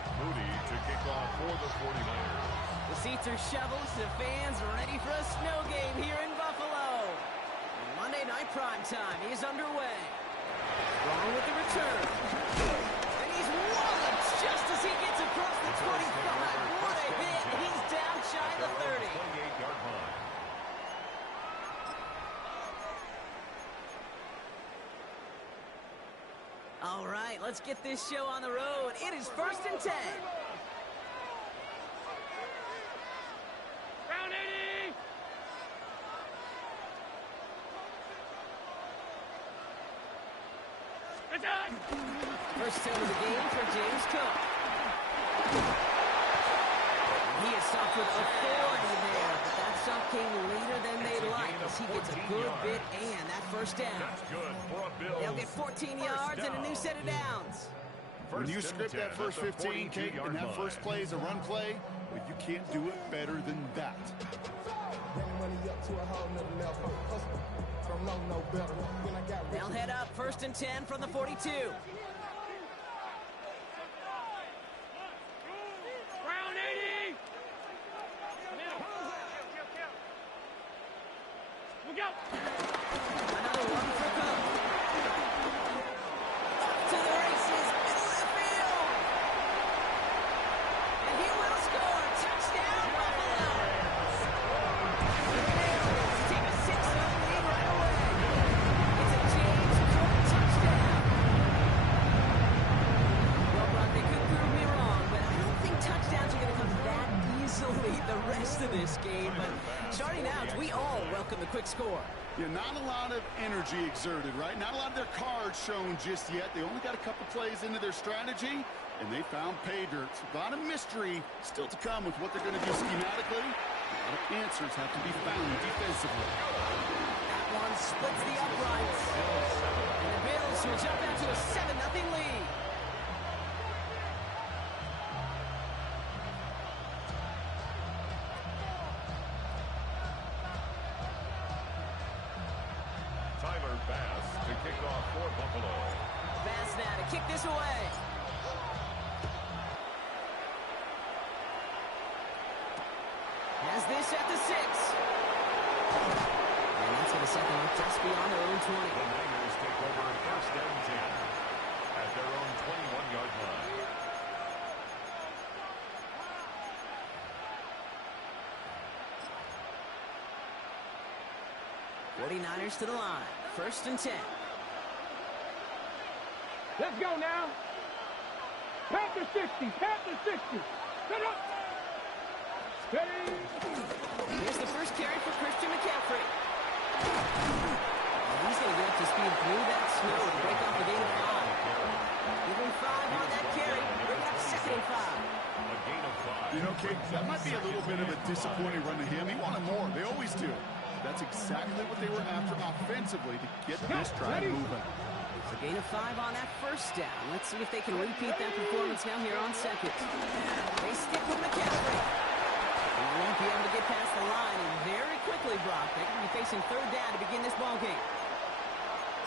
to kick off for the 49ers. The seats are shoveled, the fans are ready for a snow game here in Buffalo. Monday night primetime is underway. Strong with the return. And he's walloped just as he gets across the 25. What a hit. He's down shy of the 30. 28-yard line. All right, let's get this show on the road. It is 1st and 10. Round 80! First down of the game for James Cook. He is stopped with authority there, but that stop came later than they'd like as he gets a good bit and that first down. That's good for a Bills. They'll get 14 yards and a new set of downs. When you script that first 15, Kate, and that first play is a run play, well, you can't do it better than that. They'll head up 1st and 10 from the 42. Round 80! Look out! Another one for Cook. Off to the races, middle of the field. And he will score. Touchdown, Buffalo. To take a 6-0 lead right away. It's a James Cook touchdown. Well, Brock, they could prove me wrong, but I don't think touchdowns are going to come that easily the rest of this game. But starting out, we all welcome the quick score. Yeah, not a lot of energy exerted, right? Not a lot of their cards shown just yet. They only got a couple plays into their strategy, and they found pay dirt. A lot of mystery still to come with what they're going to do schematically. A lot of answers have to be found defensively. That one splits the uprights. And the Bills will jump out to a 7-0 lead. Bass to kick off for Buffalo. Bass now to kick this away. Has this at the 6. And that's going to set them up just beyond their own 20. The Niners take over 1st and 10 at their own 21-yard line. Niners to the line. 1st and 10. Let's go now. Panther 60. Panther 60. Set up. Steady. Here's the first carry for Christian McCaffrey. And he's going to get up to speed through that snow to break off a gain of 5. Give him 5 on that carry. Bring it up 2nd and 5. A gain of 5. You know, Kate, that might be a little bit of a disappointing run to him. He wanted more. They always do. That's exactly what they were after offensively to get this drive moving. It's a gain of 5 on that first down. Let's see if they can repeat that performance now here on 2nd. They stick with McCaffrey. And they won't be able to get past the line, and very quickly, Brock, they will be facing 3rd down to begin this ballgame.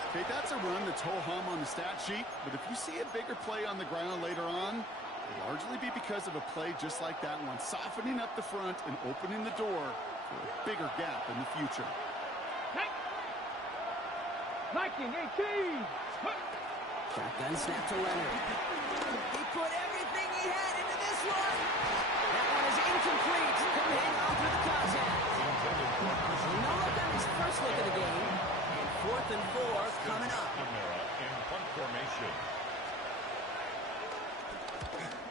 Okay, that's a run that's ho-hum on the stat sheet, but if you see a bigger play on the ground later on, it'll largely be because of a play just like that one, softening up the front and opening the door for a bigger gap in the future. Viking 18. Shotgun snap to Leonard. He put everything he had into this one. That one is incomplete. Couldn't hang on through the contact. No look on his first look of the game. And 4th and 4 coming up. In punt formation.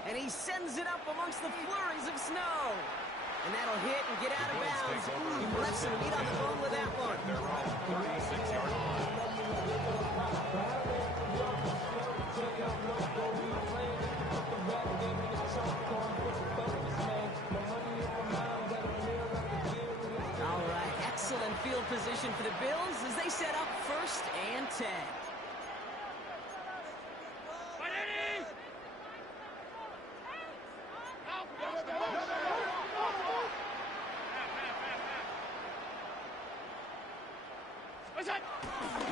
And he sends it up amongst the flurries of snow. And that'll hit and get out of bounds. He left some meat on the bone with that one. They're on 36-yard line. All right, excellent field position for the Bills as they set up 1st and 10.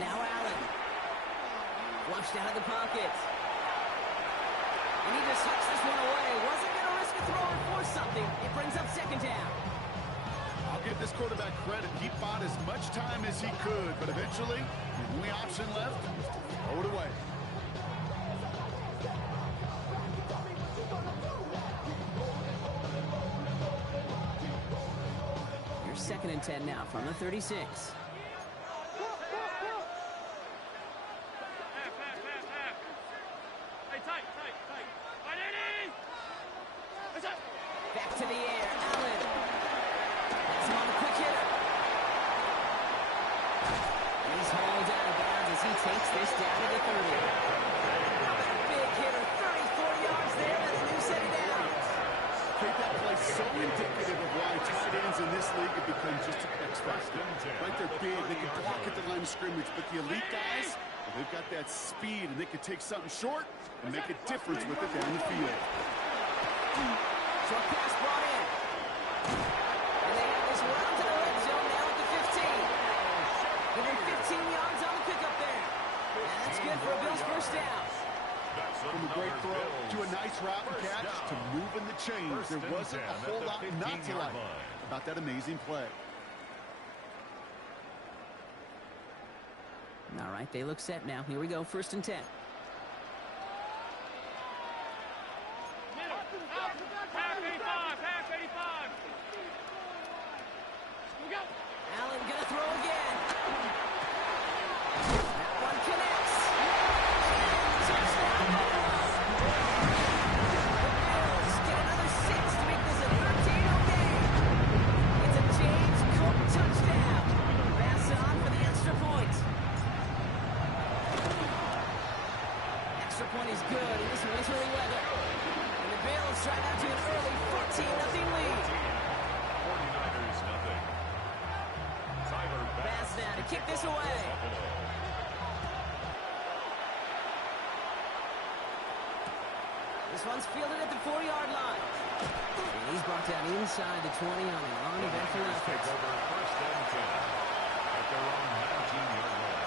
Now Allen. Flushed out of the pocket. And he just hucks this one away. Wasn't going to risk a throw or force something. It brings up second down. I'll give this quarterback credit. He bought as much time as he could, but eventually, the only option left was to throw it away. Here's 2nd and 10 now from the 36. Back to the air, Allen. That's him on the quick hitter. He's hauled out of bounds as he takes this down to the 30. How about a big hitter, 30, 40 yards there, and a new set of downs. I think that play so indicative of why tight ends in this league have become just an X factor. Right, they're big, they can block at the line of scrimmage, but the elite guys, well, they've got that speed, and they can take something short and make a difference with it down the field. Short pass brought in. And they have this round to the red zone now at the 15. Giving 15 yards on the pickup there. And that's good for a Bills first down. From a great throw to a nice route and catch to moving the chains. There wasn't a whole lot not to like about that amazing play. All right, they look set now. Here we go, 1st and 10. Allen gonna throw again. That one connects. Touchdown. The Bills get another 6 to make this a 13-0 game. It's a James Cook touchdown. Pass on for the extra point. Extra point is good in this wintry weather. And the Bills try out to an early 14-0 lead. 49ers nothing. Pass now to kick this away. This one's fielded at the 4-yard line. And he's brought down inside the 20 on an uneventful effort. Take over 1st and 10 at their own 19-yard line.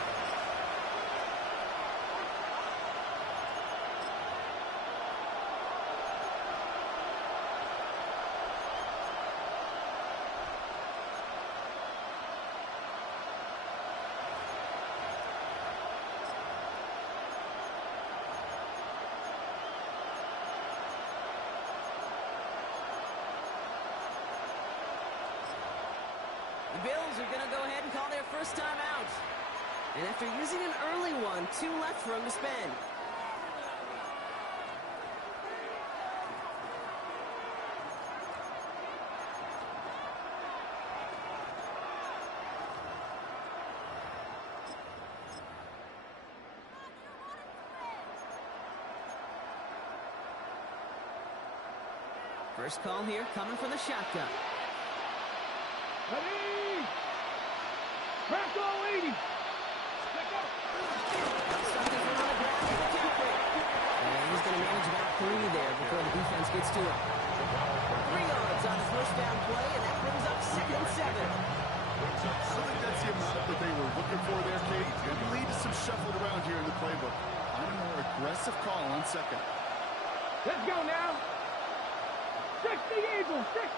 The Bills are going to go ahead and call their first time out. And after using an early one, 2 left for him to spend. First call here coming from the shotgun. Ready? Back all 80. And he's going to manage about 3 there before the defense gets to him. 3 yards on the first down play, and that brings up 2nd and 7. I don't think that's the amount that they were looking for there, Kate. Maybe lead to some shuffling around here in the playbook. I'm a more aggressive call on 2nd. Let's go now. 60 Eagles, 6.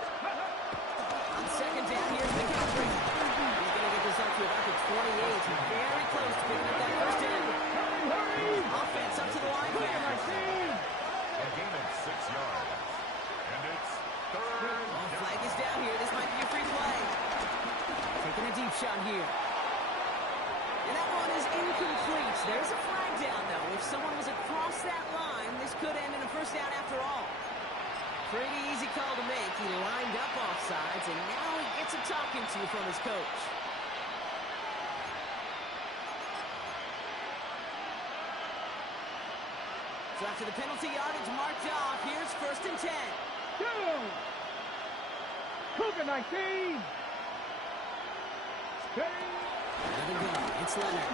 On 2nd down, here's McCaffrey. He's going to get this up to about the 28. Very close to picking up that first down. Offense up to the line here. A gain of 6 yards. And it's 3rd Oh, flag is down here. This might be a free play. Taking a deep shot here. And that one is incomplete. There's a flag down, though. If someone was across that line, this could end in a first down after all. Pretty easy call to make. He lined up offsides, and now he gets a talking to from his coach. So after the penalty yardage marked off, here's 1st and 10. Go! Cougar 19. Steady. Let it go. It's Leonard.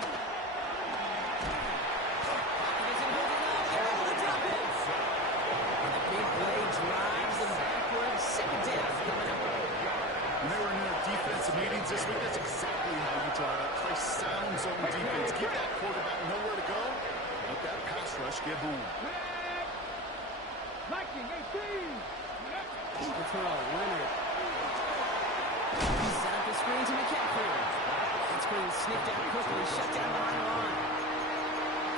Pocket isn't holding up. They're able to drop it. And the big play drives them backwards. 2nd down coming up. When they were in their defensive meetings this week, that's exactly how you draw it. Play sound zone defense. Give that quarterback nowhere to go. Let that pass rush get home. throw. Leonard. Set up the screen to McCaffrey. That screen snipped out quickly, shut down behind the line.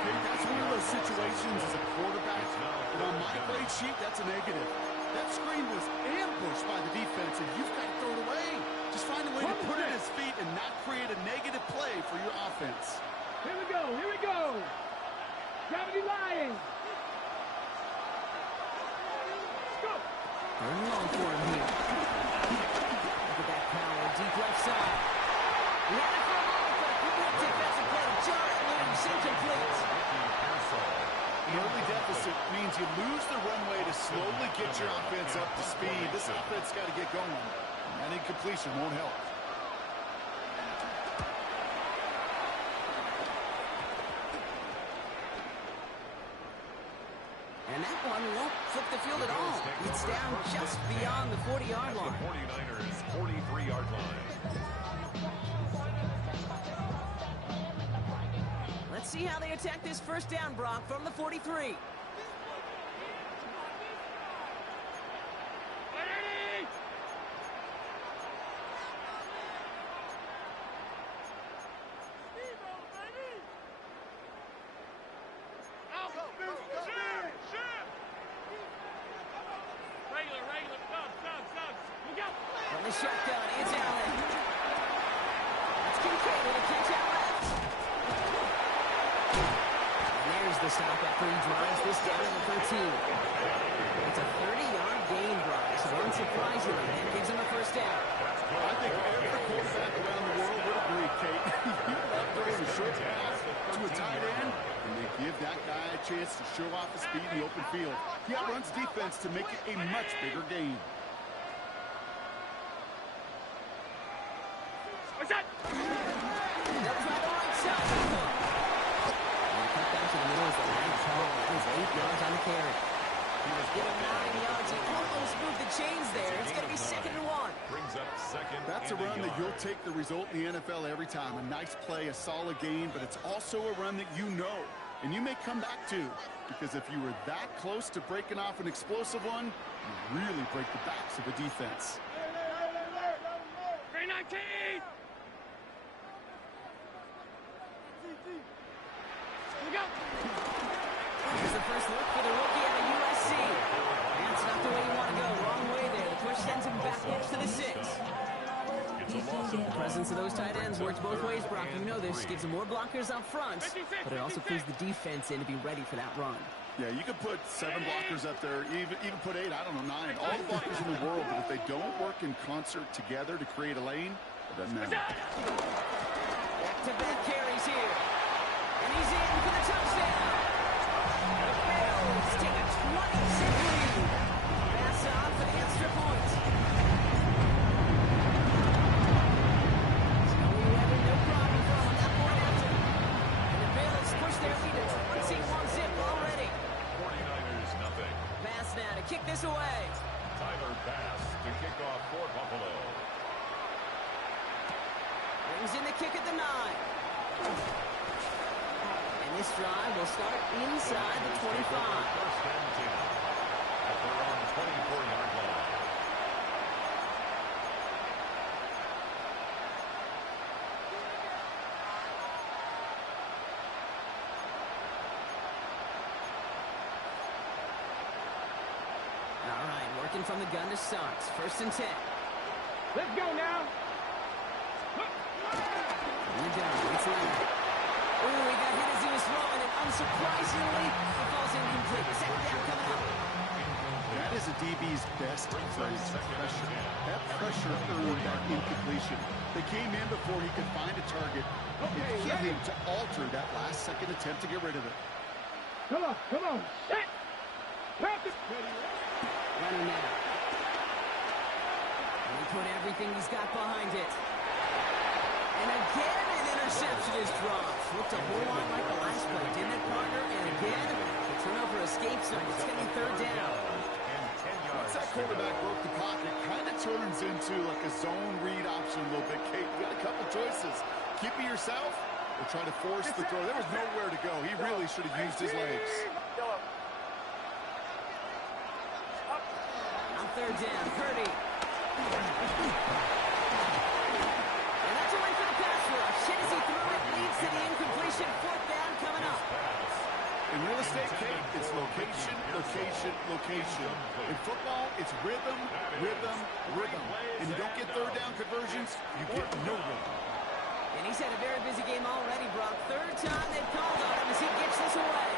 That's one of those situations as a quarterback that on my grade sheet, that's a negative. That screen was ambushed by the defense, and you've got to throw it away. Just find a way to put it at his feet and not create a negative play for your offense. Here we go, here we go. Gravity Lions. Go. Third and long for him here. Look at that power, deep left side. He had it for a moment, but a complete defensive play. Jarrett Williams incomplete. The early deficit means you lose the runway to slowly get your offense up to speed. This offense got to get going. And that incompletion won't help. And that one won't flip the field at all. It's down just beyond the 40-yard line. The 49ers 43-yard line. Let's see how they attack this first down, Brock, from the 43. From the shotgun, it's Allen. It's Kincaid with a catch out left. And there's the stop after he drives this down to the 13. It's a 30-yard gain, Brock, so unsurprisingly, that gives him a first down. I think every quarterback around the world would agree, Kate. You love throwing a short pass to a tight end, and they give that guy a chance to show off his speed in the open field. He outruns defense to make it a much bigger gain. What's that? They'll try the right side. And cut down to the middle is the line call. That is 8 yards on the carry. He was given 9 yards. He almost moved the chains there. It's going to be 2nd and 1. Brings up second. That's a run that you'll take the result in the NFL every time. A nice play, a solid gain, but it's also a run that you know, and you may come back to, because if you were that close to breaking off an explosive one, you really break the backs of the defense. 319. Here's the first look for the rookie out of USC. That's not the way you want to go. Wrong way there. The push sends him backwards to the 6. The presence of those tight ends works both ways, Brock. You know this. Gives them more blockers up front, but it also clues the defense in to be ready for that run. Yeah, you could put 7 blockers up there, even put 8, I don't know, 9. All the blockers in the world, but if they don't work in concert together to create a lane, it doesn't matter. Back-to-back carries here. And he's in for the touchdown. The Bills take a 20-6 lead. Pass on for the extra point. Snowy weather, no problem for him. That point after. And the Bills push their lead to 21-zip already. 49ers nothing. Pass now to kick this away. Tyler Bass to kick off for Buffalo. Brings in the kick at the 9. And this drive will start inside the 25. First and 10 at their own 24-yard line. All right, working from the gun to start. First and 10. Let's go now. In the gun, it's Leonard. Ooh, he got hit as he was throwing, and unsurprisingly, it falls incomplete. 2nd down coming up. That is a DB's best phrase, pressure. That pressure earned that incompletion. They came in before he could find a target. It hit him to alter that last-second attempt to get rid of it. Come on, come on. Set. Practice. Running now. And he put everything he's got behind it. And again, an interception is dropped. Looked a whole lot like the last play, didn't it, partner? And again, the turnover escapes him. It's going to be 3rd down. Once that quarterback broke the pocket, kind of turns into like a zone read option a little bit. Kate, you got a couple choices. Keep it yourself or try to force the throw. There was nowhere to go. He really should have used his legs. On third down. Purdy. And that's a win for the pass rush. Hit as he threw it, leads to the incompletion. Fourth down coming up. In real estate, Kate, it's location, location, location. In football, it's rhythm, rhythm, rhythm. And you don't get third down conversions, you get no rhythm. And he's had a very busy game already, Brock. Third time they've called on him as he gets this away.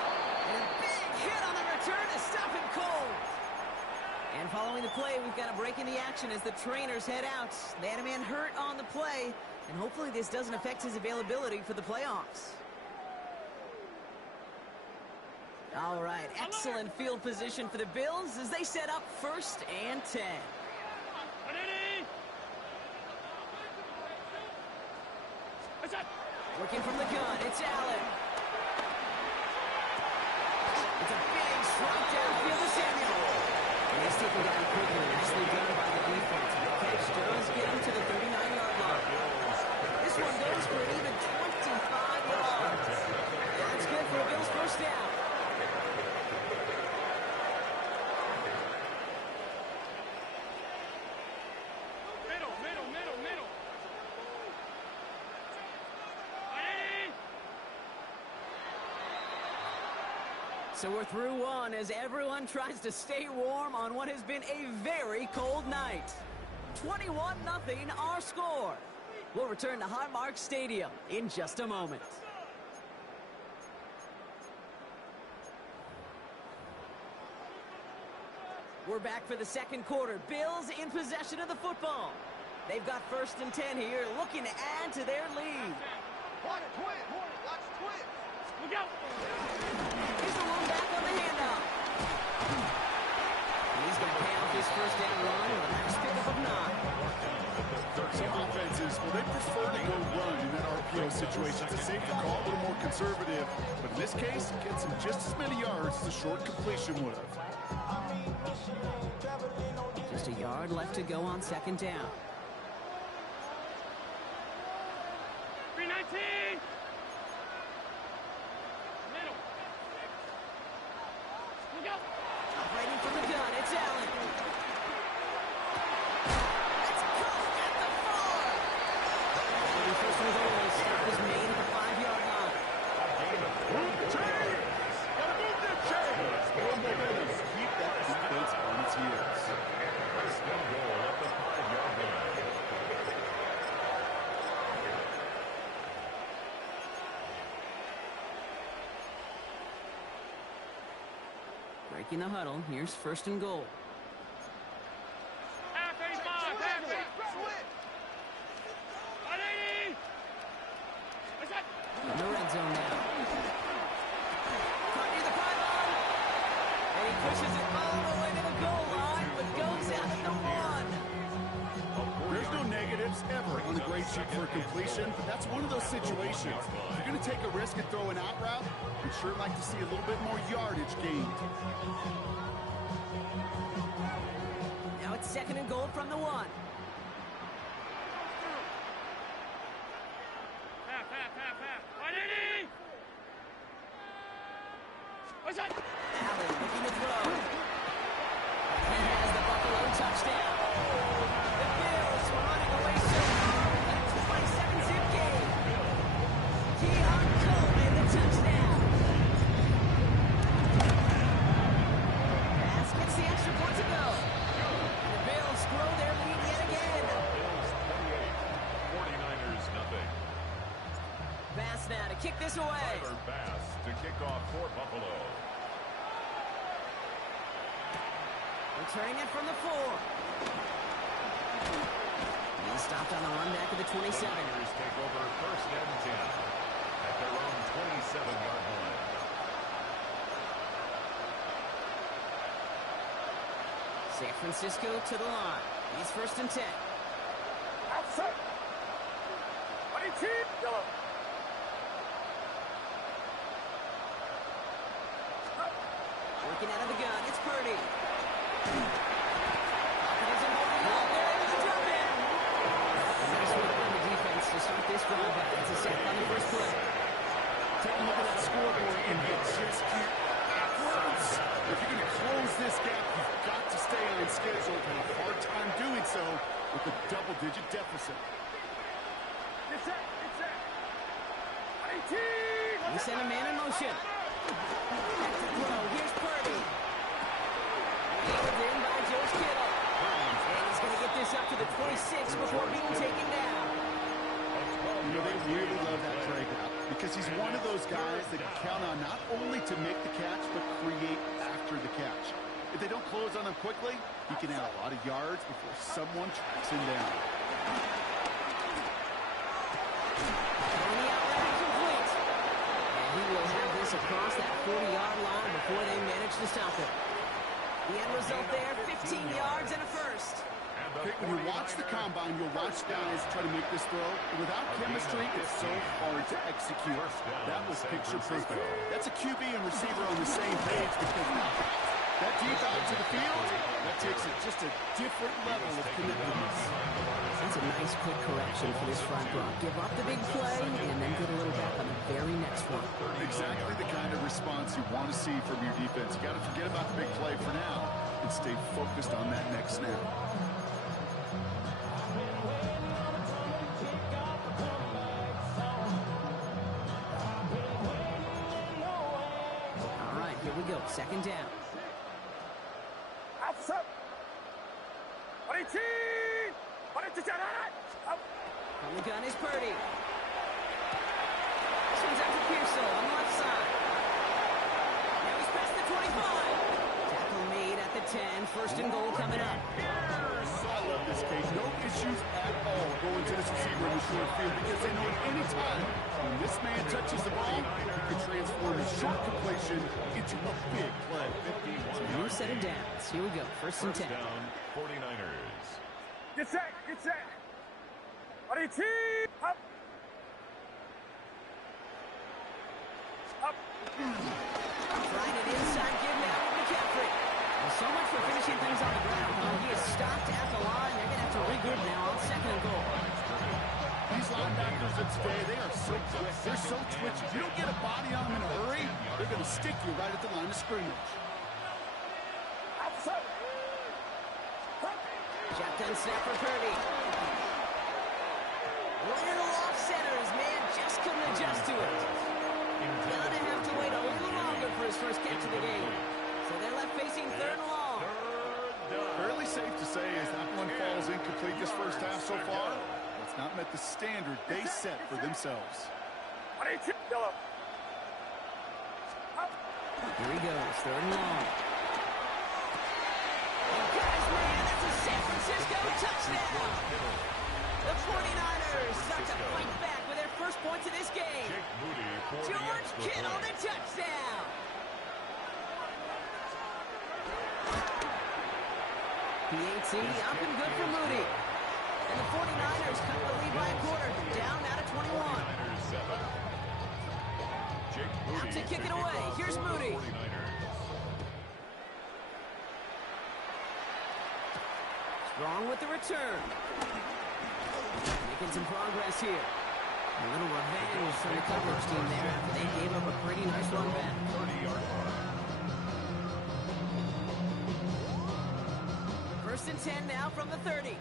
And a big hit on the return to stop him cold. And following the play, we've got a break in the action as the trainers head out. They had a man hurt on the play, and hopefully this doesn't affect his availability for the playoffs. All right, excellent field position for the Bills as they set up 1st and 10. Working from the gun, it's Allen. It's a big strike downfield to Samuel. And he's taken down quickly, nicely done by the defense. The catch does get him to the 39-yard line. This one goes for an even 25 yards. That's good for a Bills first down. So we're through one as everyone tries to stay warm on what has been a very cold night. 21-0 our score. We'll return to Highmark Stadium in just a moment. We're back for the second quarter. Bills in possession of the football. They've got 1st and 10 here, looking to add to their lead. Watch twin. Look out. He's the one back on the handoff. And he's going to pay off his first down run with a nice pickup of 9. Some offenses, well, they prefer to go run in that RPO situation. It's a safer call, a little more conservative. But in this case, it gets him just as many yards as a short completion would have. Just a yard left to go on 2nd down. 319. Operating from the gun, it's Allen. Let's go at the 4. The first one goal. Stop is made at the 5-yard line. Move the chains! Gotta move the chains! Keep that defense on its heels. First down goal at the 5-yard line. Breaking the huddle. Here's 1st and goal. Half 85. Half 8. In the red zone now. Caught near the pylon. And he pushes it all the way to the goal line, but goes out at the 1. There's no negatives ever on a great shoot for a completion, but that's one of those situations. If you're going to take a risk and throw an out route, we'd sure like to see a little bit more yardage gained. Now it's 2nd and goal from the 1. Allen looking to throw. He has the Buffalo touchdown. The Bills were running away so hard that it's a 27-zip game. Keon Coleman, the touchdown. Pass gets the extra point to go. And the Bills grow their lead yet again. Bills 28, 49ers nothing. Bass now to kick this away. Tyler Bass to kick off for Buffalo. Returning it from the 4. He's stopped on the run back of the 27. The Niners take over 1st and 10 at their own 27-yard line. San Francisco to the line. He's 1st and 10. Outside. 22. Yellow. Working out of the gun. It's Purdy. Isn't holding up. They're able to jump in. Nice work on the defense to start this drive out. It's a sack on the first play. Take a look at that scoreboard and get just cute afterwards. If you're going to close this gap, you've got to stay on schedule. Have a hard time doing so with a double-digit deficit. Get set. Get set. 18. He sent a man in motion. Back to throw. Here's Purdy. Nailed in by George Kittle. And he's going to get this up to the 26 before being taken down. You know, they really love that Trey route because he's one of those guys that you count on not only to make the catch, but create after the catch. If they don't close on him quickly, he can add a lot of yards before someone tracks him down. On the outlet, incomplete. And he will have this across that 40-yard line before they manage to stop it. The end result there, 15 yards and a first. Okay, when you watch the combine, you'll watch guys try to make this throw. Without chemistry, it's so hard to execute. That was picture perfect. That's a QB and receiver on the same page because that deep out to the field, that takes it just a different level of commitment. That's a nice quick correction for this front row. Give up the big play and then get a little back on the very next one. Exactly the kind of response you want to see from your defense. You got to forget about the big play for now and stay focused on that next snap. All right, here we go. Second down. Outside. 18. From the gun is Purdy. This one's out to Pearsall on the left side. Now he's past the 25. Tackle made at the 10. First and goal coming up. I love this case. No issues at all going to this receiver in the short field because they know at any time when this man touches the ball, he can transform a short completion into a big play. So new set of downs. Here we go. First and 10. Down, 49ers. Get set. Get set. 18. Up. Up. Trying an inside give now with McCaffrey. Well, so much for finishing things on the ground. He is stopped at the line. They're going to have to regroup now on second and goal. These linebackers of today, they are so quick. They're so twitchy. If you don't get a body on them in a hurry, they're going to stick you right at the line of scrimmage. Outside. Shotgun snap for Purdy. Little off center. His man just couldn't adjust to it. Gonna have to wait a little longer for his first catch of the game. So they're left facing third and long. Fairly safe to say as that one falls incomplete this first half so far. It's not met the standard they set for themselves. 18. Yellow. Here he goes, third and long. And guys, man, that's a San Francisco touchdown. The 49ers start to fight back with their first points of this game. George Kittle, the touchdown. PAT up and good for Moody. And the 49ers cut the lead by a quarter, down now to 21. Out to kick it away. Here's Moody. Strong with the return. Making some progress here. A little revenge from the coverage team there after they gave up a pretty nice run back. 30-yard line. First and 10 now from the 30.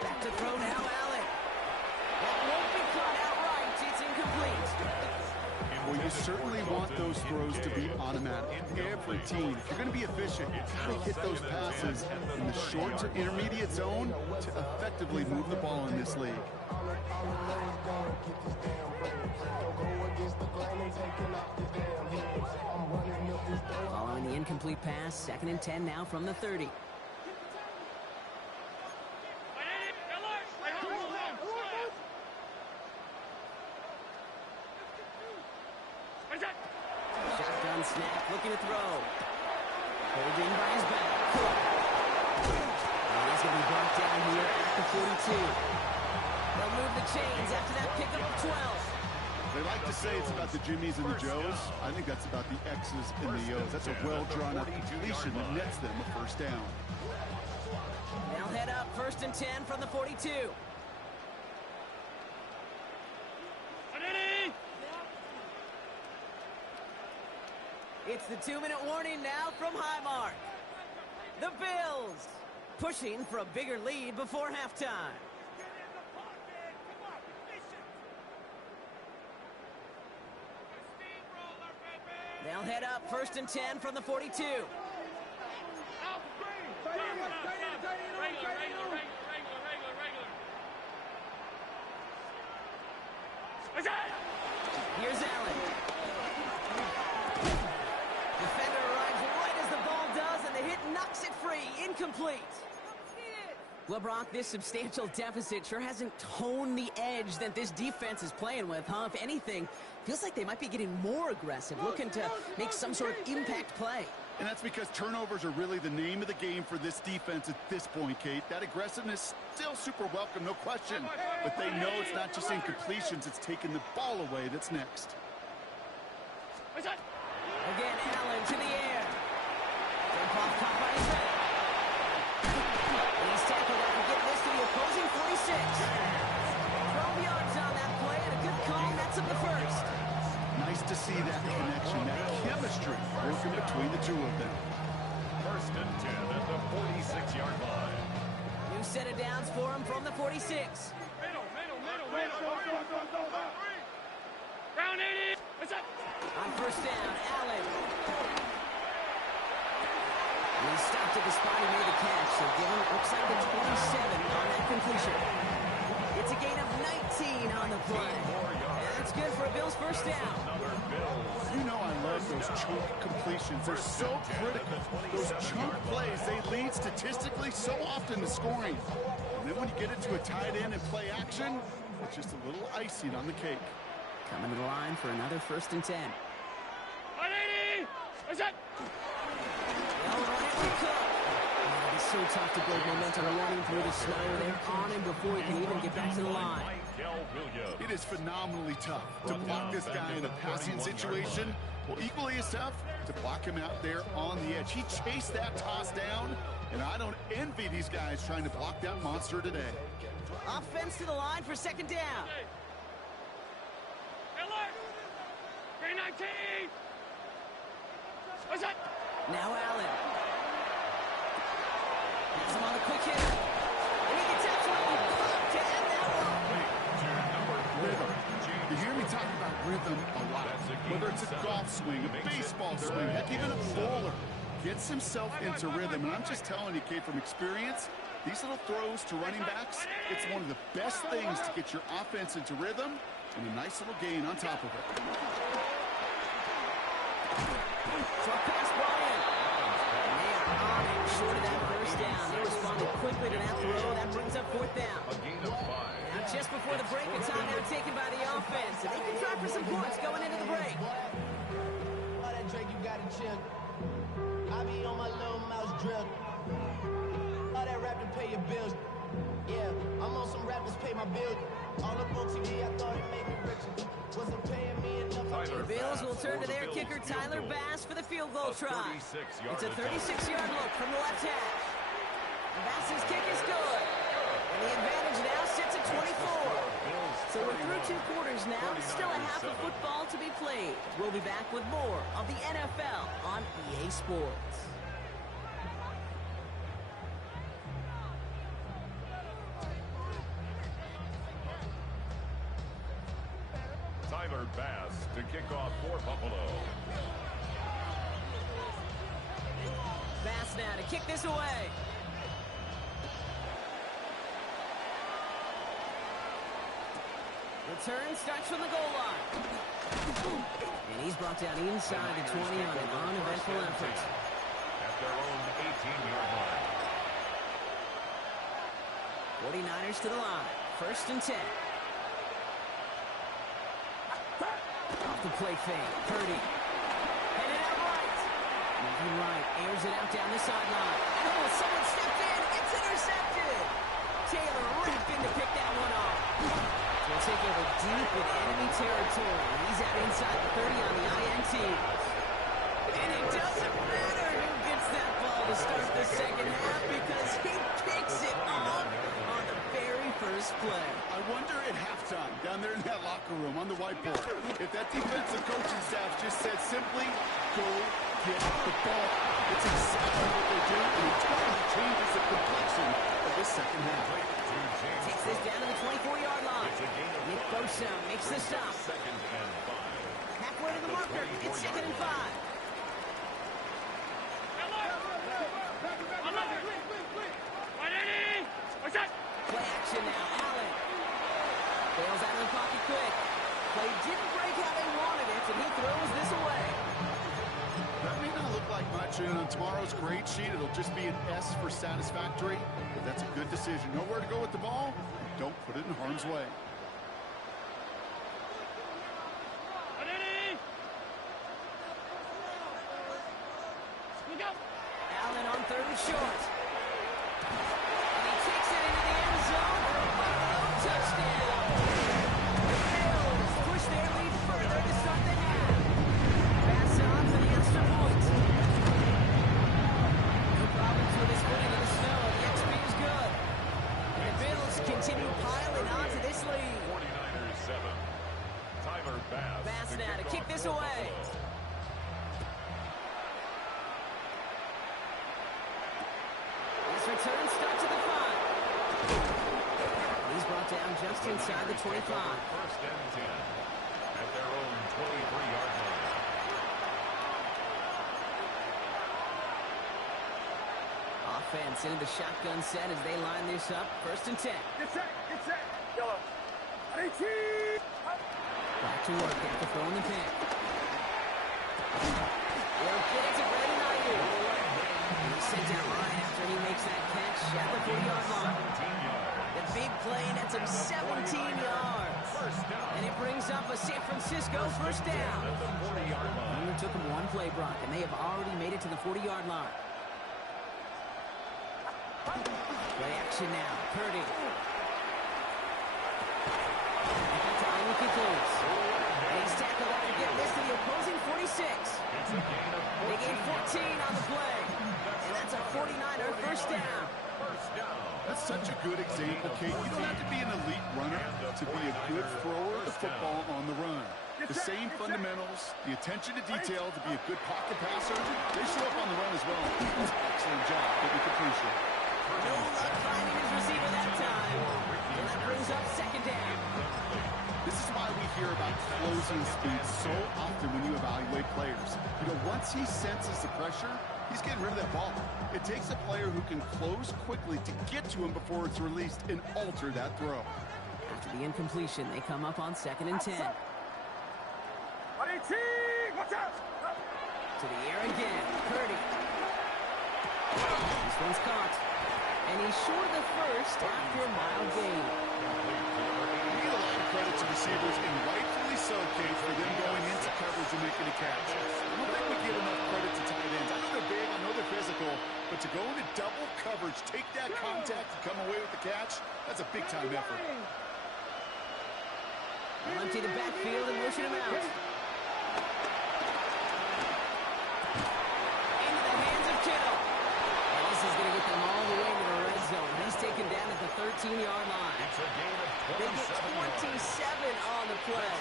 Back to throw now, Allen. That won't be caught outright. It's incomplete. Well, you certainly want those throws to be automatic. Every team, if you're going to be efficient, you've got to hit those passes in the short to intermediate zone to effectively move the ball in this league. Following the incomplete pass, second and 10 now from the 30. Shotgun snap, looking to throw. Holding by his back. And he's going to be brought down here at the 42. They'll move the chains after that pickup of 12. They like to say it's about the Jimmies and the Joes. I think that's about the X's and the O's. That's a well-drawn-up completion that nets them a first down. They'll head up first and 10 from the 42. It's the 2-minute warning now from Highmark. The Bills pushing for a bigger lead before halftime. They'll head up 1st and 10 from the 42. Here's Allen. Defender arrives right as the ball does, and the hit knocks it free. Incomplete. Well, Brock, this substantial deficit sure hasn't toned the edge that this defense is playing with, huh? If anything, feels like they might be getting more aggressive, looking to make some sort of impact play. And that's because turnovers are really the name of the game for this defense at this point, Kate. That aggressiveness still super welcome, no question. But they know it's not just incompletions, it's taking the ball away that's next. Again, Allen to the air. Jump off top by his head. He's tackled after getting this to the opposing 46. 12 yards on that play, and a good call nets up the first. Nice to see that connection, that chemistry working between the two of them. 1st and 10 at the 46-yard line. New set of downs for him from the 46. Middle. Down 80. What's up? On 1st down, Allen. He stopped at the spot he made the catch, so give him, looks like the 27 on that completion. It's a gain of 19 on the play. That's good for a Bills 1st down. You know I love those chunk completions. They're so critical. Those chunk plays, they lead statistically so often to scoring. And then when you get into a tight end and play action, it's just a little icing on the cake. Coming to the line for another 1st and 10. 180. What's up? They'll run it with Cook. It's so tough to build momentum running through the snow. They're on him before he can even get back to the line. It is phenomenally tough to block this guy in a passing situation. Well, equally as tough to block him out there on the edge. He chased that toss down, and I don't envy these guys trying to block that monster today. Offense to the line for 2nd down. Alert. 319. What's up? Now Allen. Gets him on the quick hitter. And he gets absolutely blocked to end that one. Rhythm. You hear me talk about rhythm a lot. Whether it's a golf swing, a baseball swing, heck, even a bowler gets himself into rhythm. And I'm just telling you, Kate, from experience, these little throws to running backs, it's one of the best things to get your offense into rhythm and a nice little gain on top of it. Short pass, Brian. And they are on it short of that 1st down. They responded quickly to that throw. That brings up 4th down. A gain of 5. Now just before the break, a timeout taken by the offense. And they can try for some points going into the break. All that Drake, you gotta chill. I be on my little mouse drill. All that rap to pay your bills. Yeah, I'm on some rappers pay my bills. All up on TV, I thought it made me richer. Wasn't paying me enough. The Bills will turn to their kicker, Tyler Bass, for the field goal try. It's a 36-yard look from the left hash. Bass's kick is good. And the advantage now sits at 24. So we're through 2 quarters now. Still a half of football to be played. We'll be back with more of the NFL on EA Sports. Tyler Bass to kick off for Buffalo. Bass now to kick this away. Return starts from the goal line. And he's brought down inside the 20 on an uneventful effort. At their own 18-yard line. 49ers to the line. 1st and 10. Off the play fake. Purdy. Headed out right. Moving right. Airs it out down the sideline. Oh, someone stepped in. It's intercepted. Taylor ripping to pick that one off. We'll take over deep in enemy territory. He's out inside the 30 on the INT. And it doesn't matter who gets that ball to start the 2nd half because he picks it off on the very first this play. I wonder at halftime, down there in that locker room on the whiteboard, if that defensive coaching staff just said simply, go get the ball. It's exactly what they do, and it totally changes the complexion of this second half. Takes this down to the 24-yard line. Nick Bosa makes the stop. Second and 5. Halfway to the marker. It's 2nd and 5. Play action now. Allen bails out of the pocket quick. Play didn't break how they wanted it, and he throws this away. That may not look like much, and on tomorrow's grade sheet, it'll just be an S for satisfactory. But that's a good decision. Nowhere to go with the ball. Don't put it in harm's way. Allen on 3rd and short. And he takes it into the end zone for a Buffalo touchdown. The Bills push their lead further to start the half. Pass on for the extra point. No problems with his footing in the snow. The XP is good. And the Bills continue piling on to this lead. 49ers 7. Tyler Bass. Bass now to kick this away. This return starts at the 5. He's brought down just inside the 25. First and 10 at their own 23-yard line. Offense into the shotgun set as they line this up. 1st and 10. Get set. Yellow. Back to work after throwing the pin. Will get it to Brandon Ayuk. He's sent down right after he makes that catch at the 40-yard line. The big play nets him 17 yards. And it brings up a San Francisco first down. Only took him one play, Brock, and they have already made it to the 40-yard line. Play action now. Purdy. Ayuk includes. And he's tackled after getting this to the opposing 46. They gain 14 on the play. And that's a 49er first down. That's such a good example, Kate. You don't have to be an elite runner to be a good thrower of the football on the run. The same fundamentals, the attention to detail to be a good pocket passer, they show up on the run as well. That's an excellent job that we can appreciate. No luck finding his receiver that time. And that brings up 2nd down. This is why we hear about closing speed so often when you evaluate players. You know, once he senses the pressure, he's getting rid of that ball. It takes a player who can close quickly to get to him before it's released and alter that throw. After the incompletion, they come up on 2nd and 10. Watch out! To the air again. Purdy. This one's caught. And he's short of the first after a mild gain. We give a lot of credit to receivers, and rightfully so, Kate, for them going into coverage and making a catch. I don't think we give enough credit to tight ends. I know they're big, I know they're physical, but to go into double coverage, take that contact, and come away with the catch, that's a big-time effort. They'll empty the backfield and motion him out. Into the hands of Kittle. And this is going to get them all the way to the red zone. He's taken down at the 13-yard line. They get 27 on the play.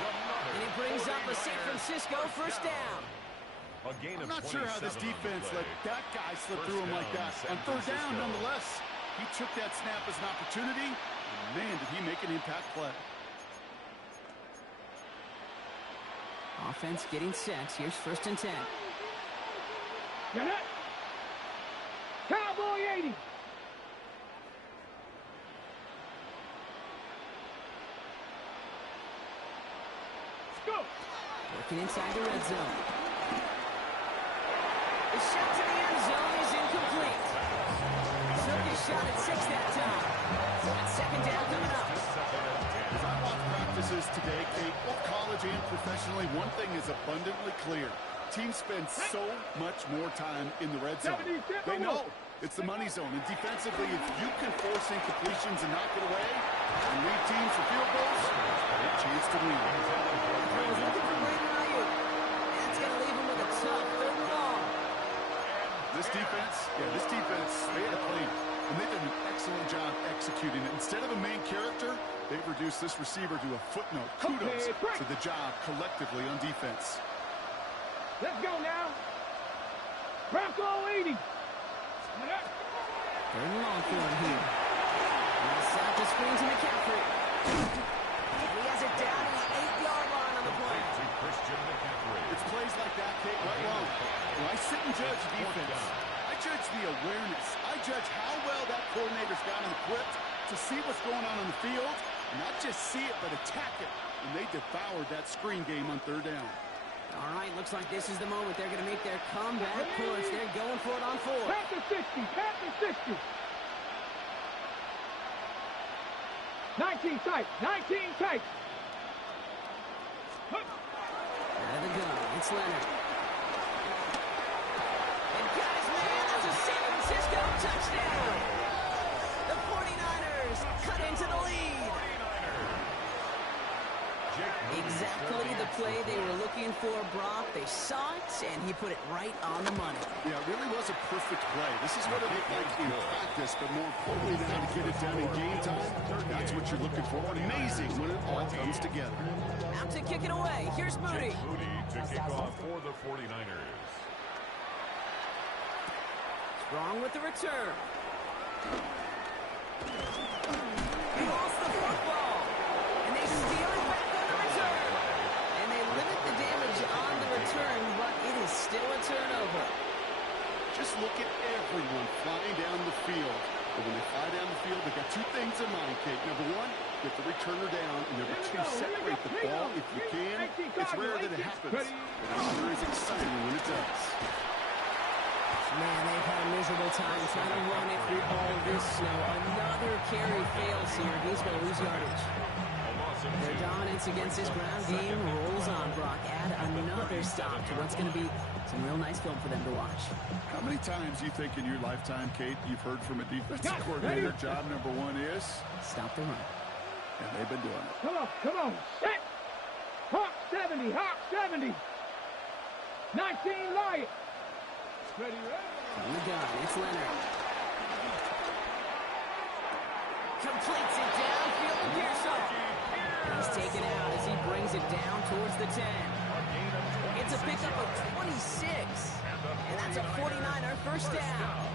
And it brings up a San Francisco first down. I'm not sure how this defense let that guy slip through him like that. On 3rd down, nonetheless, he took that snap as an opportunity. And man, did he make an impact play. Offense getting set. Here's 1st and 10. Get it! Cowboy 80! Let's go! Working inside the red zone. The shot to the end zone is incomplete. Took his shot at 6 that time. So that's 2nd down coming up. As I watch practices today, Kate, both college and professionally, one thing is abundantly clear. Teams spend so much more time in the red zone. They know it's the money zone. And defensively, if you can force incompletions and knock it away and lead teams for field goals, they have a chance to win. He's looking for Brandon Ayuk. That's going to leave him with a tough 3rd and long. This defense, they had a plan. and they did an excellent job executing it. Instead of a main character, they've reduced this receiver to a footnote. Kudos to the job collectively on defense. Let's go now. Bronco 80. Third and long for him here. And he'll set up the screen to McCaffrey. And he has it down to the 8-yard line on the play. To Christian McCaffrey. It's plays like that, Kate, right wrong. When I sit and judge defense, I judge the awareness. I judge how well that coordinator's got him equipped to see what's going on the field, and not just see it, but attack it. And they devoured that screen game on third down. All right, looks like this is the moment they're going to make their comeback push. They're going for it on 4. Panther 60. Panther 60. 19 tight. 19 tight. Out of the gun, it's Leonard. And got his man. That's a San Francisco touchdown. The 49ers cut into the lead. Exactly the play they were looking for, Brock. They saw it, and he put it right on the money. Yeah, it really was a perfect play. This is what it looked like in practice, but more importantly now to get it done in game time, that's what you're looking for. Amazing when it all comes together. Out to kick it away. Here's Moody. Moody to kick off for the 49ers. Strong with the return. He lost the football. And they steal it back on the return. And they limit the damage on the return, but it is still a turnover. Just look at everyone flying down the field. But when they fly down the field, they've got two things in mind, Kate. Number one, get the returner down. And number two, separate the ball if you can. It's rare that it happens, but it sure is exciting when it does. Man, they've had a miserable time trying to run it through all this snow. Another carry fails here. He's going to lose yardage. Their dominance against this ground game rolls on, Brock. Add another stop to what's going to be some real nice film for them to watch. How many times do you think in your lifetime, Kate, you've heard from a defensive coordinator, job number one is? Stop the run. And they've been doing it. Come on, come on. Set. Hawk 70, Hawk 70. 19 Lion. Ready, From the gun, it's Leonard. Completes it downfield to Pearson. He's taken out as he brings it down towards the 10. It's a pickup of 26. And that's a 49er first down.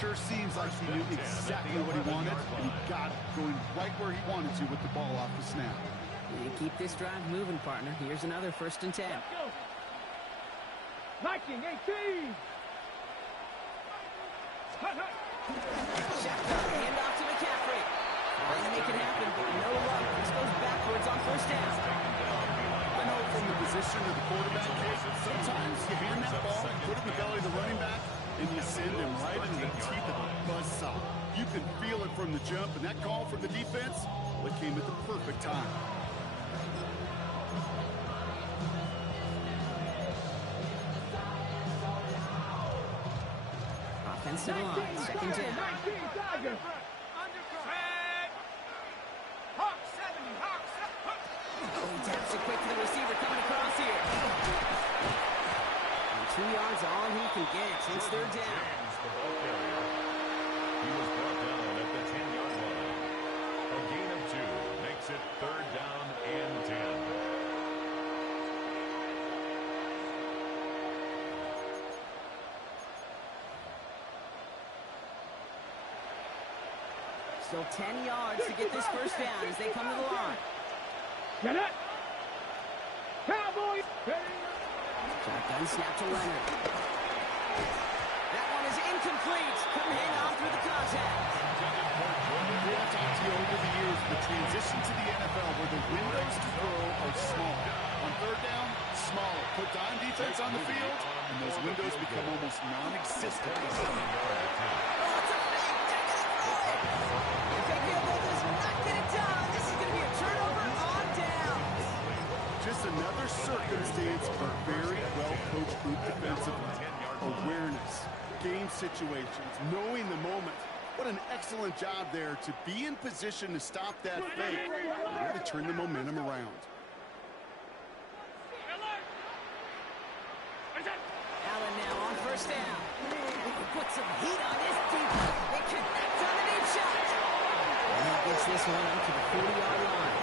Sure seems like he knew exactly what he wanted, and he got it going right where he wanted to with the ball off the snap. And keep this drive moving, partner. Here's another 1st and 10. Viking 18. Shotgun, hand off to McCaffrey. Trying to make it happen, but no luck. This goes backwards on 1st down. I know from the position of the quarterback, sometimes you hand that ball, put it in the belly of the running back, and you send him right into the teeth of the buzzsaw. You can feel it from the jump, and that call from the defense, well, it came at the perfect time. Offensive line, 2nd down. 19 Tiger. Hawk 70, Hawk 70. Oh, he taps it quick to the receiver coming across here. And 2 yards all he can get. It's 3rd down. The ball carrier. He was brought down at the 10-yard line. A gain of 2 makes it 3rd down and 10. Still 10 yards to get this first down as they come to the line. Get it. Cowboy. Shotgun snap to Leonard. That one is incomplete. Couldn't hang on through the contact. We have talked to you over the years, the transition to the NFL where the windows to throw are small. On 3rd down, smaller. Put dime defense on the field, and those windows become almost non-existent. Oh, it's a fake. They're going to throw it. If Ezekiel does not get it done, this is going to be a turnover on downs. Just another circumstance for very well-coached group defensively. Awareness, game situations, knowing the moment. What an excellent job there to be in position to stop that fake and really turn the momentum around. Allen now on 1st down. Put some heat on this deep. They connect on the deep shot. And he gets this one up to the 40-yard line.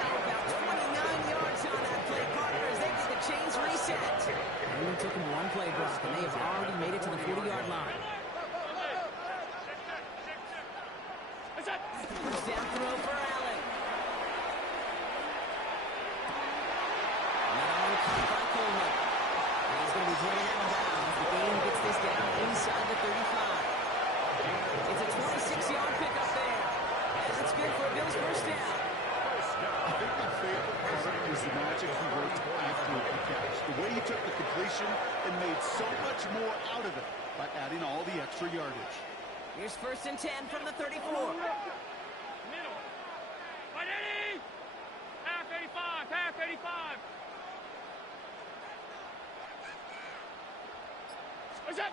How about 29 yards on that play, partner, as they get the chains reset. It only took him one play, Brock, and they have already made it to the 40-yard line. First down throw for Allen. Now caught by Coleman. And he's going to be driven out of bounds. The game gets this down inside the 35. It's a 26-yard pickup there. And that's good for a Bills first down. I think my favorite part is the magic he worked after the catch. The way he took the completion and made so much more out of it by adding all the extra yardage. Here's first and 10 from the 34. Middle. Right, Eddie! Half 85, half 85. What's that?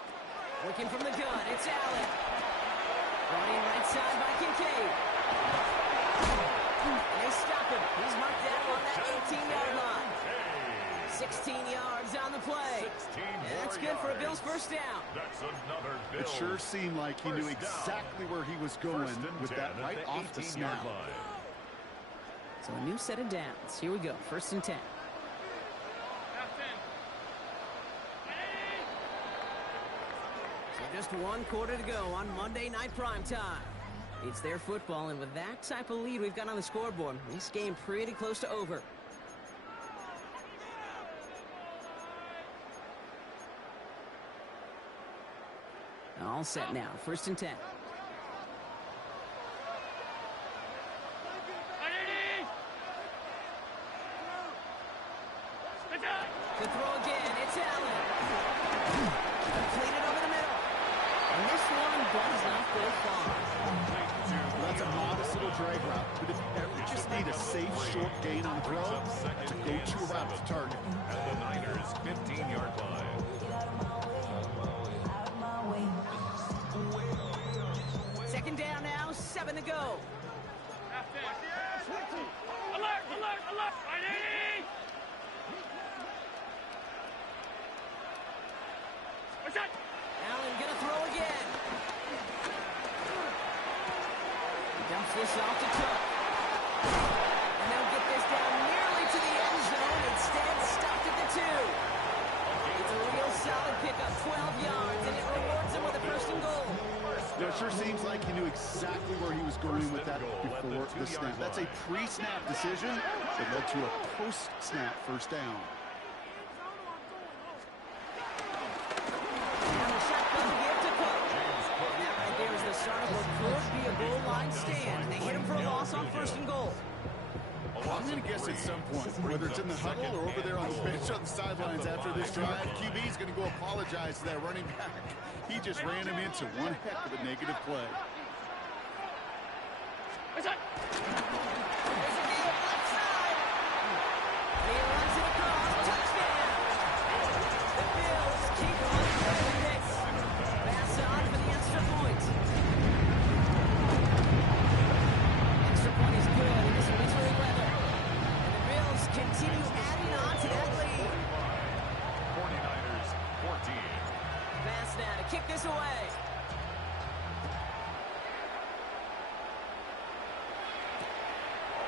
Looking from the gun, it's Allen. Running right side by Kincaid. And they stop him. He's marked down on that 18-yard line. 16 yards on the play. And that's good for a Bills first down. That's another Bill. It sure seemed like he knew exactly where he was going with that right off the snap. So a new set of downs. Here we go. First and 10. Half 10. So just one quarter to go on Monday Night Primetime. It's their football, and with that type of lead we've got on the scoreboard, this game pretty close to over. All set now. First and 10. To throw again, it's Allen. Completed over the middle. And this one does not go far. That's a modest little drag route, but if you ever just need a safe, short gain on the throw, to go to around the target. At the Niners' 15-yard line. Second down now, 7 to go. Half 10. Alert, alert, alert. Right, Eddie! What's that? Allen gonna throw again. He dumps this off to Cook. And they'll get this down nearly to the end zone. Instead, stopped at the 2. It's a real solid pickup, 12 yards, and it rewards him with a first and goal. It sure seems like he knew exactly where he was going with that before the snap. That's a pre-snap decision that led to a post-snap first down. Now the shotgun give to Cook. And that right there is the start of what could be a goal line stand. They hit him for a loss on first and goal. I'm going to guess at some point, whether it's in the huddle or over there on the bench on the sidelines after this drive, QB's going to go apologize to that running back. He just ran him into one heck of a negative play. What's that? There's a deal left side. He runs it across. Touchdown. The Bills keep on doing this. Pass on for the extra point. Extra point is good in this wintry weather. And the Bills continue adding on to that lead. 49ers 14. Pass now to kick this away.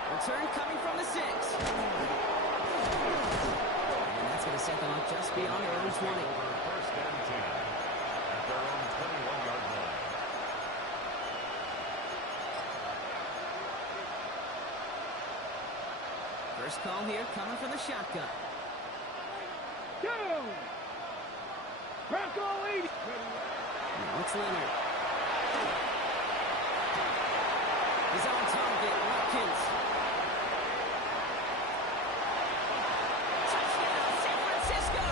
Return coming from the 6. And that's going to set them up just beyond their own 20. First and 10 at their own 21-yard line. First call here coming from the shotgun. Go! Bronco 80. Now it's Leonard. He's on target. Watkins. Touchdown, San Francisco!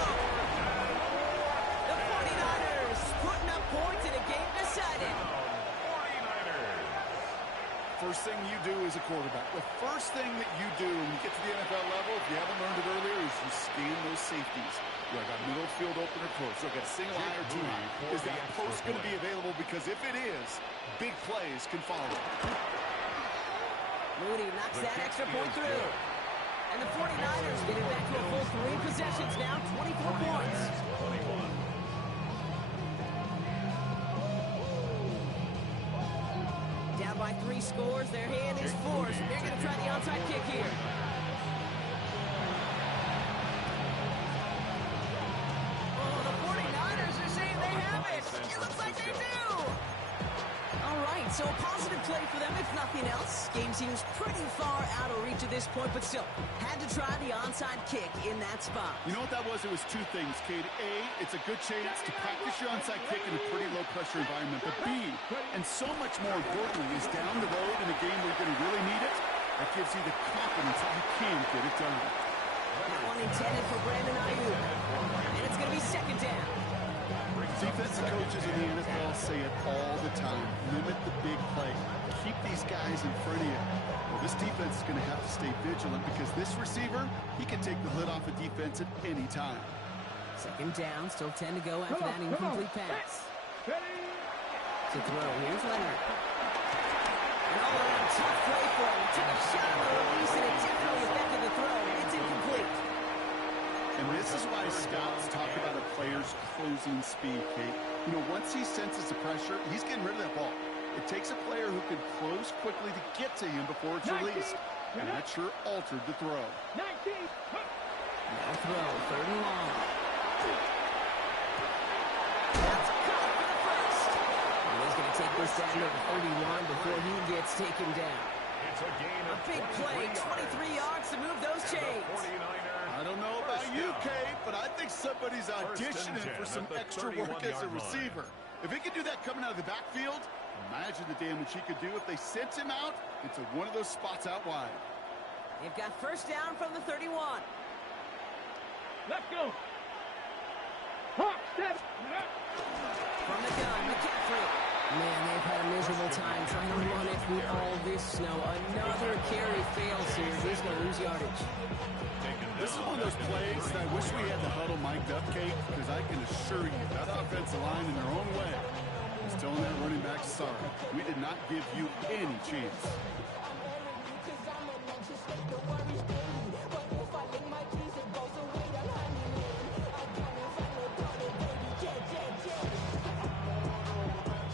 The 49ers putting up points in a game decided. 49ers. First thing you do as a quarterback, the first thing that you do when you get to the NFL level, if you haven't learned it earlier, is you scan those safeties. You got middle field open or close. So got a single high or two high. Is that post going to be available? Because if it is, big plays can follow. Mooney knocks that extra point through. And the 49ers get it back to a full 3 possessions now, 24 points. scores, their hand is forced. They're going to try the onside kick here. Oh, the 49ers are saying they have it. It looks like they do. All right, so a positive play for them, if nothing else. Game seems pretty far out of reach at this point, but still, had to try the onside kick in that spot. You know what that was? It was two things, Kate. A, it's a good chance to practice your onside kick in a pretty low-pressure environment. But B, and so much more importantly, is down the road in a game where you're going to really need it, that gives you the confidence that you can get it done. That one intended for Brandon Ayuk. And it's going to be second down. Defensive coaches in the NFL say it all the time. Limit the big play. Keep these guys in front of you. Well, this defense is going to have to stay vigilant because this receiver, he can take the lid off a defense at any time. Second down, still 10 to go after that incomplete pass. To throw, here's Leonard. And all around, tough play for him. Took a shot on the release, and it definitely affected the throw. It's incomplete. And this is why scouts talk about a player's closing speed, Kate. You know, once he senses the pressure, he's getting rid of that ball. It takes a player who can close quickly to get to him before it's released. And that sure altered the throw. Now throw, third and long. That's caught for the first. And he's going to take this down to the 31 before he gets taken down. It's a gain of A big play, 23 yards to move those chains. I don't know about you, Kate, but I think somebody's auditioning for some extra work as a receiver. If he could do that coming out of the backfield, imagine the damage he could do if they sent him out into one of those spots out wide. They've got first down from the 31. Let's go. Hawk, step. From the gun, McCaffrey. Man, they've had a miserable time trying to run it through all this snow. Another carry fails here. He's going to lose yardage. This is one of those plays that I wish we had the huddle mic'd up, Kate, because I can assure you that offensive line in their own way is telling that running back, sorry, we did not give you any chance.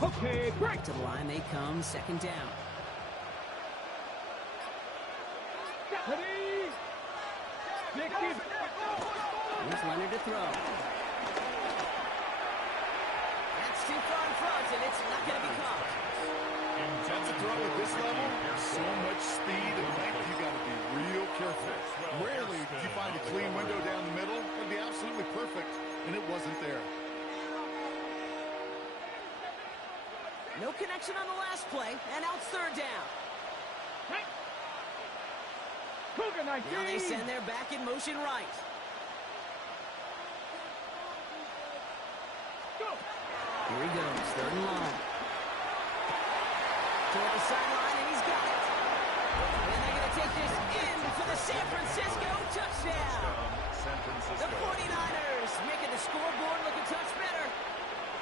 Okay, break. To the line they come, second down. Ready? Here's Leonard to throw. That's too far in front, and it's not going to be caught. To throw at this level, so much speed and length, you got to be real careful. Rarely do you find a clean window down the middle. It'd be absolutely perfect, and it wasn't there. No connection on the last play, and now it's third down. Now they send their back in motion right. Here he goes, third and long. Toward the sideline, and he's got it. And they're going to take this in for the San Francisco touchdown. The 49ers making the scoreboard look a touch better.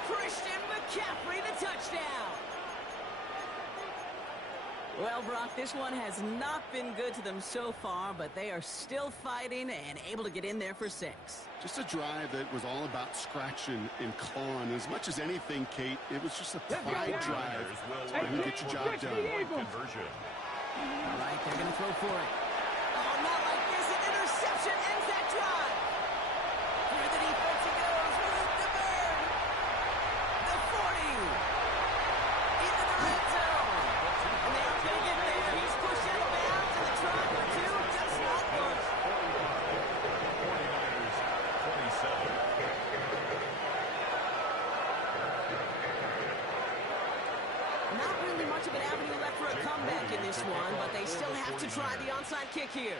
Christian McCaffrey, the touchdown. Well, Brock, this one has not been good to them so far, but they are still fighting and able to get in there for 6. Just a drive that was all about scratching and clawing. As much as anything, Kate, it was just a pride drive. And get your job done. Conversion. All right, they're going to throw for it. Oh, not like this. An interception ends that drive. Through the defense it goes. Root to burn. The 40. Into the red zone. And they aren't going to get there. He's pushed out of bounds, and the try for 2 does not work. 49ers, 27. Not really much of an avenue left for a comeback in this one, but they still have to try the onside kick here.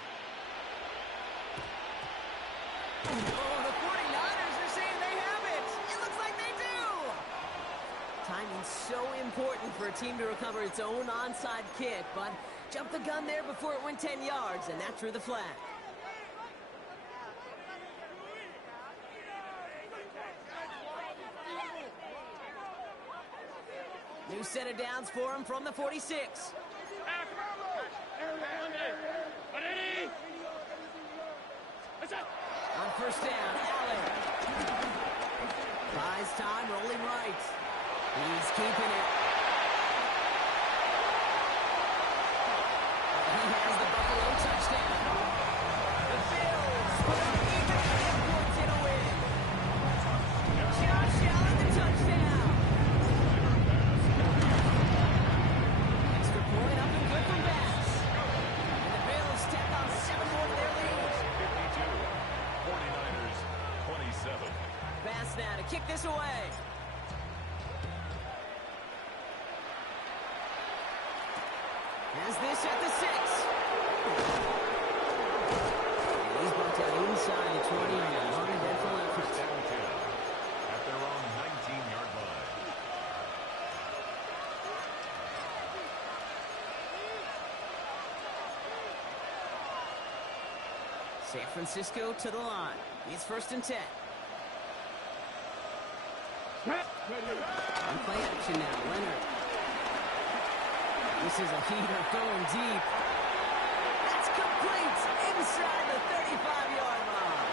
Oh, the 49ers are saying they have it. It looks like they do. Timing's so important for a team to recover its own onside kick, but jumped the gun there before it went 10 yards, and that drew the flag. New set of downs for him from the 46. On first down, Allen. Buys time, rolling right. He's keeping it. kick this away. Has this at the 6. He's brought down inside the 20 and a uneventful effort. First down 10 at their own 19-yard line. San Francisco to the line. It's 1st and 10. On play action now, Leonard. This is a heater going deep. That's complete inside the 35-yard line.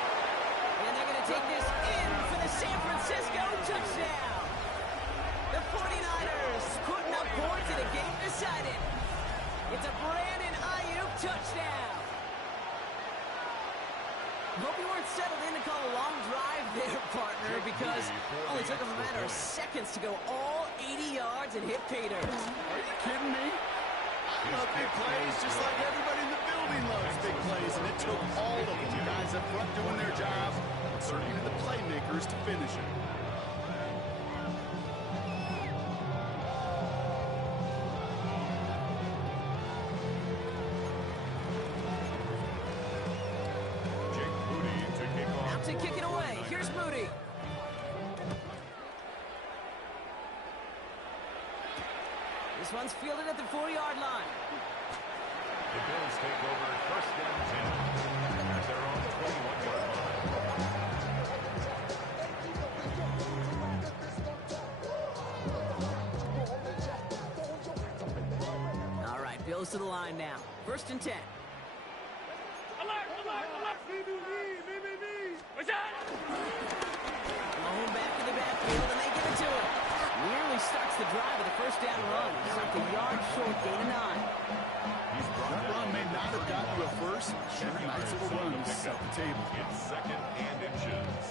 And they're going to take this in for the San Francisco touchdown. The 49ers putting up points in a game decided. It's a Brandon Ayuk touchdown. Hope you weren't settled in to call a long drive there, partner, because it only took them a matter of seconds to go all 80 yards and hit pay dirt. Are you kidding me? I love big plays just like everybody in the building loves big plays, and it took all of them, guys up front doing their job, and certainly the playmakers to finish it. To kick it away. Here's Moody. This one's fielded at the 4-yard line. The Bills take over 1st and 10 at their own 21-yard line. All right, Bills to the line now. 1st and 10. Blown back in the backfield, and they give it to him. Nearly starts the drive with a 1st down run. Stopped a yard short, gain of 9. That run may not have gotten you a first. Sure, nice little run to set the table. It's 2nd and inches.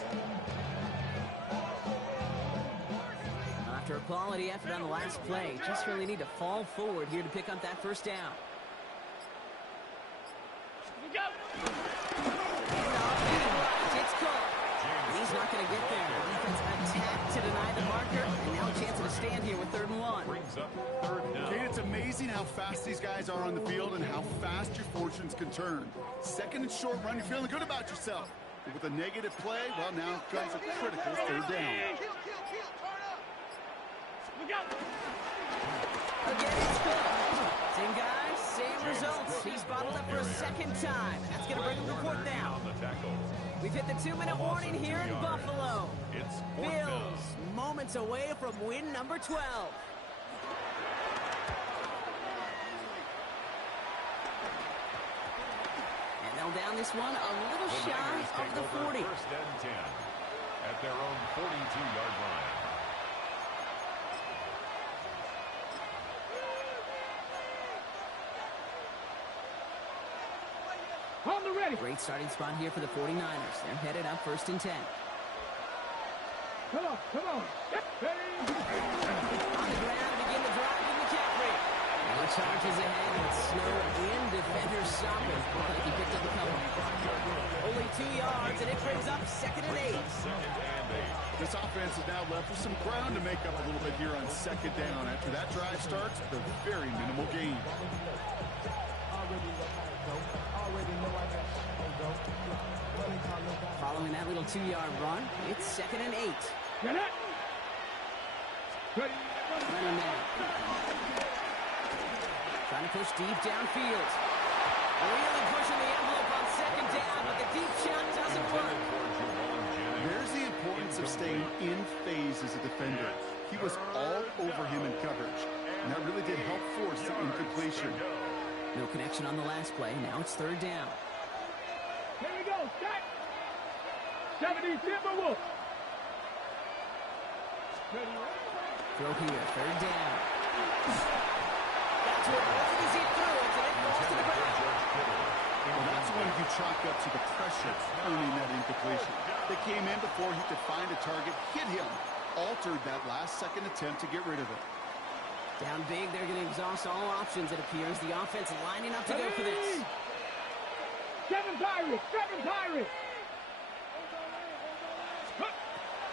After a quality effort on the last play, just really need to fall forward here to pick up that 1st down. It's caught. He's not going to get there. The defense attacked to deny the marker, and now a chance to stand here with 3rd and 1. Brings up 3rd down. Okay, it's amazing how fast these guys are on the field and how fast your fortunes can turn. 2nd and short run, you're feeling good about yourself. But with a negative play, well, now comes a critical 3rd down. Again, it's caught. Same guy, same results. He's bottled up for a 2nd time. That's going to bring him to 4th down. We've hit the 2-minute warning here in Buffalo. It's 4th Bills, down. moments away from win number 12. And they'll down this one a little shy of the 40. 1st and 10 at their own 42-yard line. On the ready. Great starting spot here for the 49ers. They're headed up 1st and 10. Come on, come on. Ready. On the ground to begin the drive with McCaffrey. Now charges ahead with snow and defenders stopping. Looked like he picked up a couple. Only 2 yards, and it brings up 2nd and 8. This offense is now left with some ground to make up a little bit here on 2nd down. After that drive starts, the very minimal gain. Following that little 2-yard run, it's 2nd and 8. Get it. Ready. Running man. Trying to push deep downfield. Really pushing the envelope on 2nd down, but the deep shot doesn't work. There's the importance of staying in phase as a defender. He was all over him in coverage, and that really did help force the incompletion. No connection on the last play. Now it's 3rd down. Here we go. Start. 70 Timberwolves. Throw here. 3rd down. That's what right as he threw it, and it falls to the ground. Well, that's when you chalk up to the pressure earning that incompletion. They came in before he could find a target, hit him, altered that last-second attempt to get rid of it. Down big, they're going to exhaust all options, it appears. The offense lining up to go for this. Seven Pirates!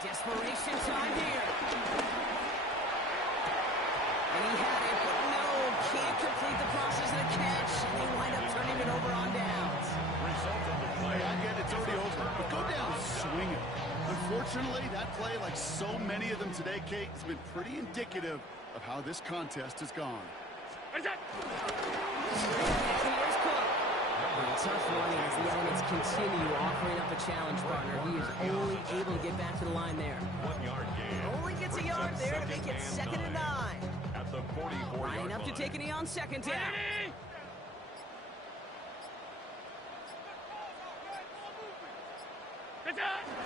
Desperation time here. And he had it, but no, can't complete the process of the catch. And they wind up turning it over on downs. Result of the play. I get it's already over, but go down swinging. Unfortunately, that play, like so many of them today, Kate, has been pretty indicative of how this contest has gone. Here's Cook. Tough running as the elements continue offering up a challenge, partner. He is only able to get back to the line there. 1 yard gain. Only gets a yard there to make it 2nd and 9. At the 44-yard Lining up to line. take a knee on 2nd down.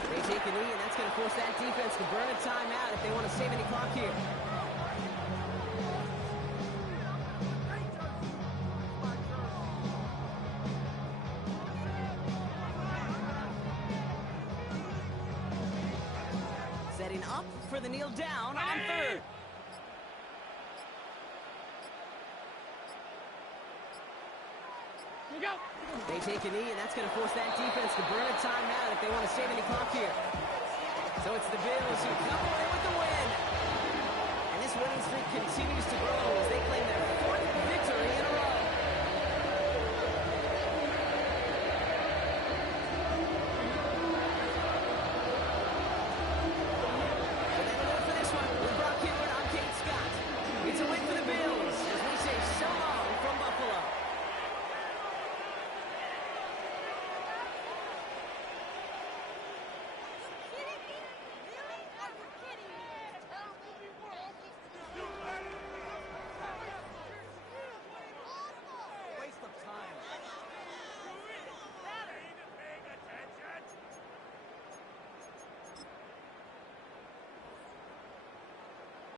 They take a knee, and that's going to force that defense to burn a timeout if they want to save any clock here. Setting up for the kneel down on 3rd. They take a knee, and that's going to force that defense to burn a timeout if they want to save any clock here. So it's the Bills who come away with the win. And this winning streak continues to grow as they claim their